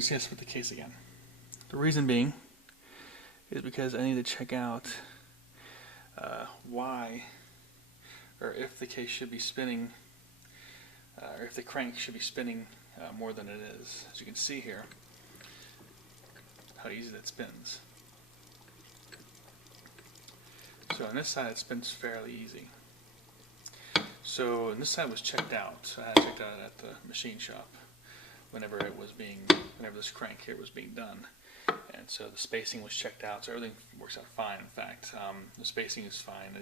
just gonna split the case again. The reason being is because I need to check out why, or if the case should be spinning, or if the crank should be spinning more than it is. As you can see here, how easy that spins. So on this side it spins fairly easy. So and this side was checked out. I had it checked out at the machine shop whenever this crank here was being done. And so the spacing was checked out, so everything works out fine. In fact, the spacing is fine.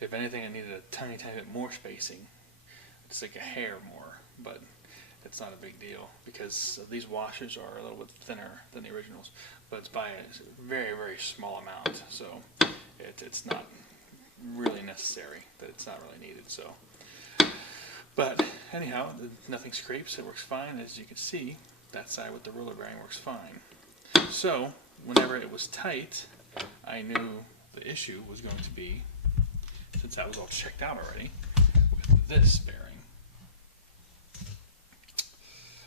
If anything, I needed a tiny bit more spacing. It's like a hair more, but it's not a big deal because these washers are a little bit thinner than the originals, but it's by a very small amount, so it's not really necessary, that it's not really needed. So, but anyhow, nothing scrapes, it works fine. As you can see, that side with the roller bearing works fine. So whenever it was tight, I knew the issue was going to be, since that was all checked out already, with this bearing.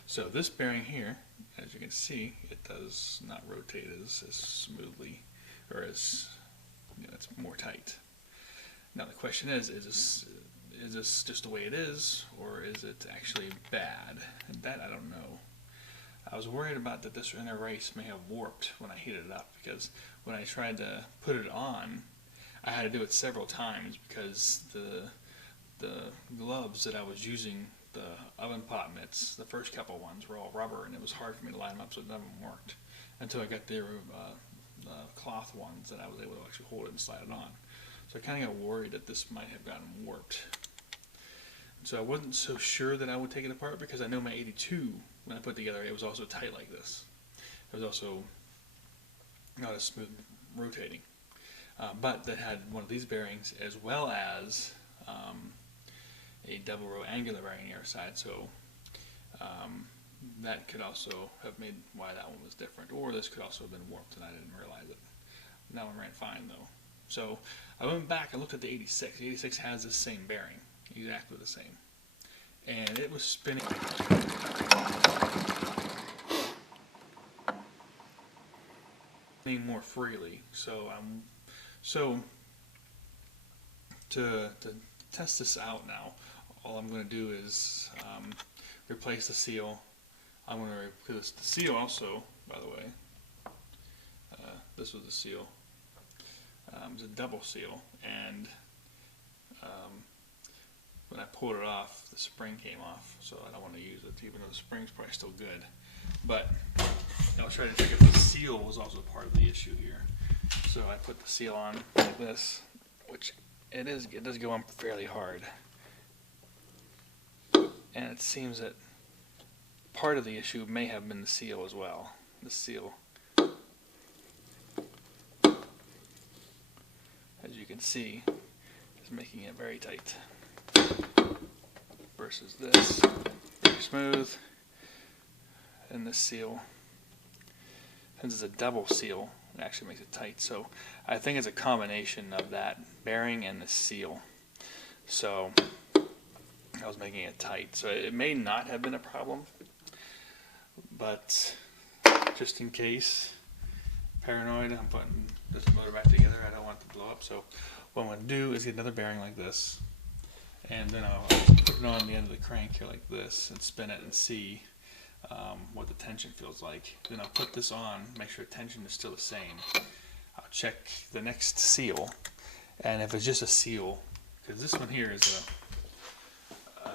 So this bearing here, as you can see, it does not rotate as smoothly, or as, it's more tight. Now the question is this just the way it is, or is it actually bad? And that I don't know. I was worried about that this inner race may have warped when I heated it up, because when I tried to put it on, I had to do it several times because the gloves that I was using, the oven pot mitts, the first couple ones were all rubber, and it was hard for me to line them up, so none of them worked until I got the cloth ones that I was able to actually hold it and slide it on. So I kind of got worried that this might have gotten warped. So I wasn't so sure that I would take it apart, because I know my 82, when I put it together, it was also tight like this. It was also not as smooth rotating. But that had one of these bearings, as well as a double row angular bearing on the other side. So that could also have made why that one was different. Or this could also have been warped and I didn't realize it. That one ran fine though. So I went back and looked at the 86. The 86 has the same bearing, exactly the same. And it was spinning more freely. So to test this out now, all I'm going to do is replace the seal. I'm going to, because the seal also, by the way, this was the seal. It's a double seal, and when I pulled it off, the spring came off, so I don't want to use it, even though the spring's probably still good. But I was trying to check if the seal was also part of the issue here. So I put the seal on like this, which it does go on fairly hard. And it seems that part of the issue may have been the seal as well. The seal, as you can see, is making it very tight. Versus this, very smooth. And this seal, since it's a double seal, it actually makes it tight. So I think it's a combination of that bearing and the seal. So I was making it tight. So it may not have been a problem, but just in case, paranoid, I'm putting this motor back together. I don't want it to blow up. So what I'm going to do is get another bearing like this, and then I'll put it on the end of the crank here like this and spin it and see what the tension feels like. Then I'll put this on, make sure the tension is still the same. I'll check the next seal, and if it's just a seal, because this one here is a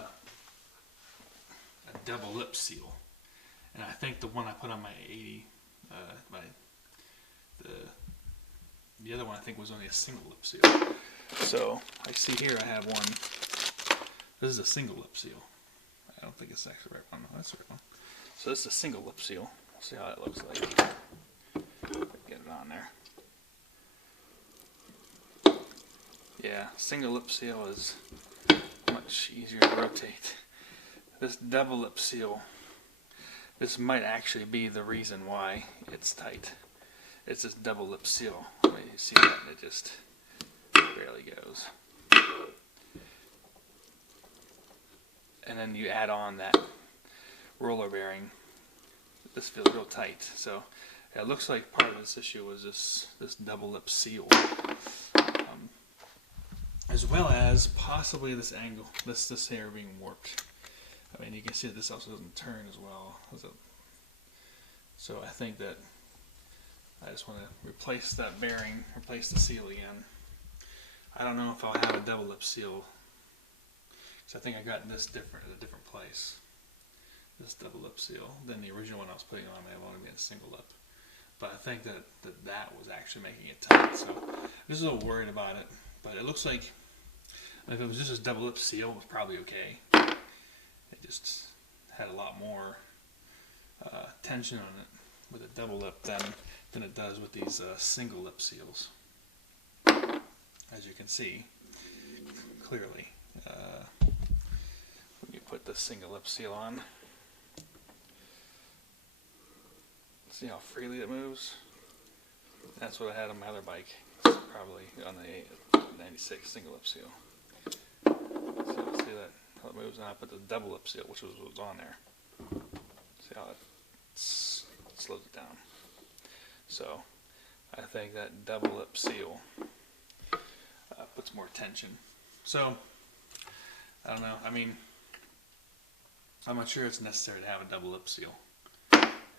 double lip seal, and I think the one I put on my 80, the other one I think was only a single lip seal. So I see here I have one. This is a single lip seal. I don't think it's actually the right one. No, that's the right one. So this is a single lip seal. We'll see how that looks like. Get it on there. Yeah, single lip seal is much easier to rotate. This double lip seal, this might actually be the reason why it's tight. It's this double lip seal. You see that? It just barely goes. And then you add on that roller bearing, this feels real tight. So yeah, it looks like part of this issue was this double lip seal, as well as possibly this angle, this hair being warped. I mean, you can see that this also doesn't turn as well. So I think that I just want to replace that bearing, replace the seal again. I don't know if I'll have a double lip seal, because I think I got this different at a different place. This double lip seal than the original one I was putting on. May have only been a single lip, but I think that was actually making it tight. So I'm just a little worried about it. But it looks like if it was just a double lip seal, it was probably okay. It just had a lot more tension on it with a double lip than it does with these single lip seals, as you can see clearly. Let me put the single lip seal on. See how freely it moves? That's what I had on my other bike. It's probably on the 96 single lip seal. See that how it moves? Now I put the double lip seal, which was on there. See how it slows it down. So I think that double lip seal puts more tension. So I don't know. I mean, I'm not sure it's necessary to have a double lip seal.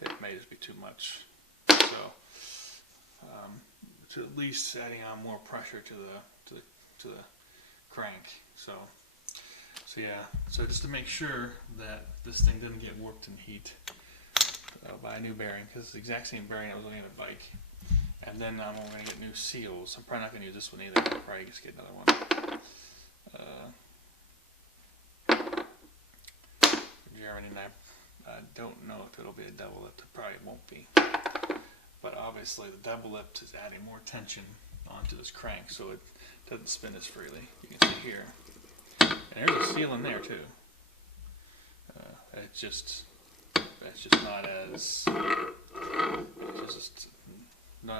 It may just be too much. So to at least adding on more pressure to the crank. So yeah. So just to make sure that this thing didn't get warped in heat, buy a new bearing, because it's the exact same bearing I was looking at the bike. And then I'm going to get new seals. I'm probably not going to use this one either. I'll probably just get another one. Germany, and I don't know if it'll be a double lip. It probably won't be. But obviously the double lip is adding more tension onto this crank, so it doesn't spin as freely. You can see here. And there's a seal in there too. It's just not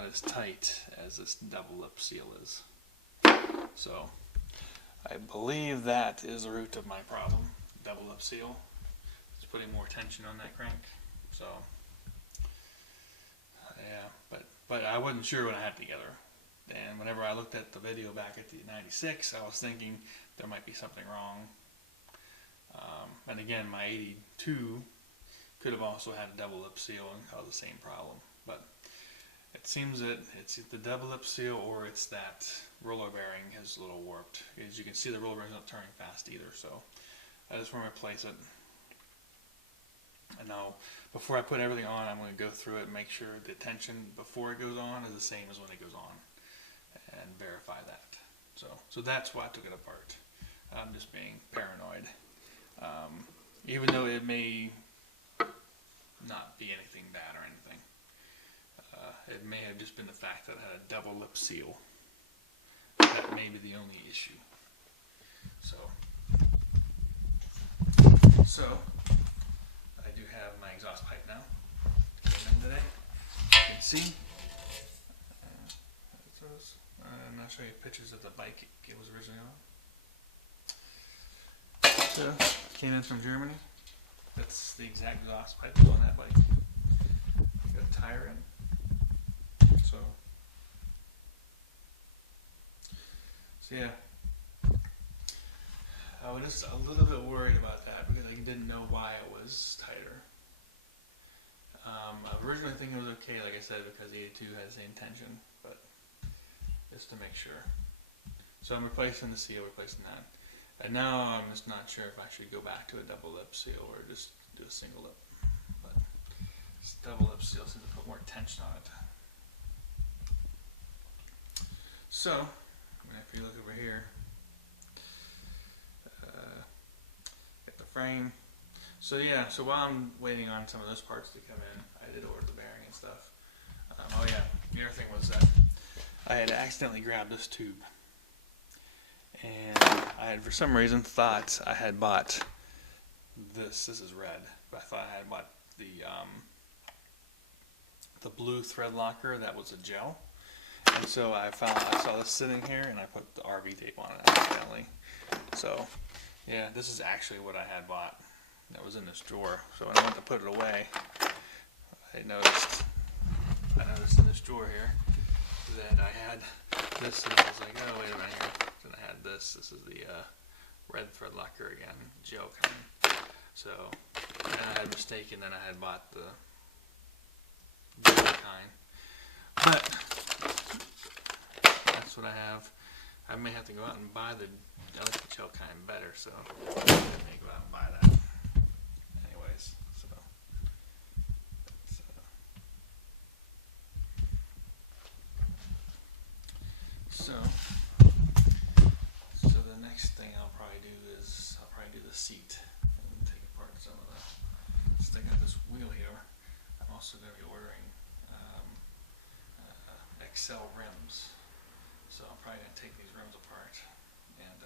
as tight as this double lip seal is. So I believe that is the root of my problem. Double lip seal. It's putting more tension on that crank. So yeah, but I wasn't sure when I had it together. And whenever I looked at the video back at the 96, I was thinking there might be something wrong. And again, my 82 could have also had a double lip seal and caused the same problem. But it seems that it's the double lip seal or it's that roller bearing is a little warped. As you can see, the roller bearing's not turning fast either. So I just want to replace it. And now, before I put everything on, I'm going to go through it and make sure the tension before it goes on is the same as when it goes on, and verify that. So that's why I took it apart. I'm just being paranoid. Even though it may not be anything bad or anything. It may have just been the fact that it had a double lip seal. That may be the only issue. So I do have my exhaust pipe now. Came in today. You can see. I'm not showing you pictures of the bike it was originally on. So came in from Germany. That's the exact exhaust pipe on that bike. Got a tire in. So yeah, I was just a little bit worried about that because I didn't know why it was tighter. I originally thinking it was okay, like I said, because the 82 had the same tension, but just to make sure. So I'm replacing the seal, replacing that. And now I'm just not sure if I should go back to a double lip seal or just do a single lip. But this double lip seal seems to put more tension on it. So, if you look over here, get the frame. So yeah, so while I'm waiting on some of those parts to come in, I did order the bearing and stuff. Oh yeah, the other thing was that I had accidentally grabbed this tube. And I had, for some reason, thought I had bought this. This is red, but I thought I had bought the blue thread locker that was a gel. And so I saw this sitting here, and I put the RV tape on it accidentally. So yeah, this is actually what I had bought. That was in this drawer. So when I went to put it away, I noticed in this drawer here that I had this, and I was like, oh wait a minute here. Then I had this. This is the red thread locker again, gel kind. So then I had mistaken. Then I had bought the gel kind, but that's what I have. I may have to go out and buy the I like the gel kind better, so I may go out and buy that. Anyways, so that's, so the next thing I'll probably do is I'll probably do the seat and take apart some of the. Since I got this wheel here, I'm also going to be ordering XL rims. So I'm probably going to take these rims apart and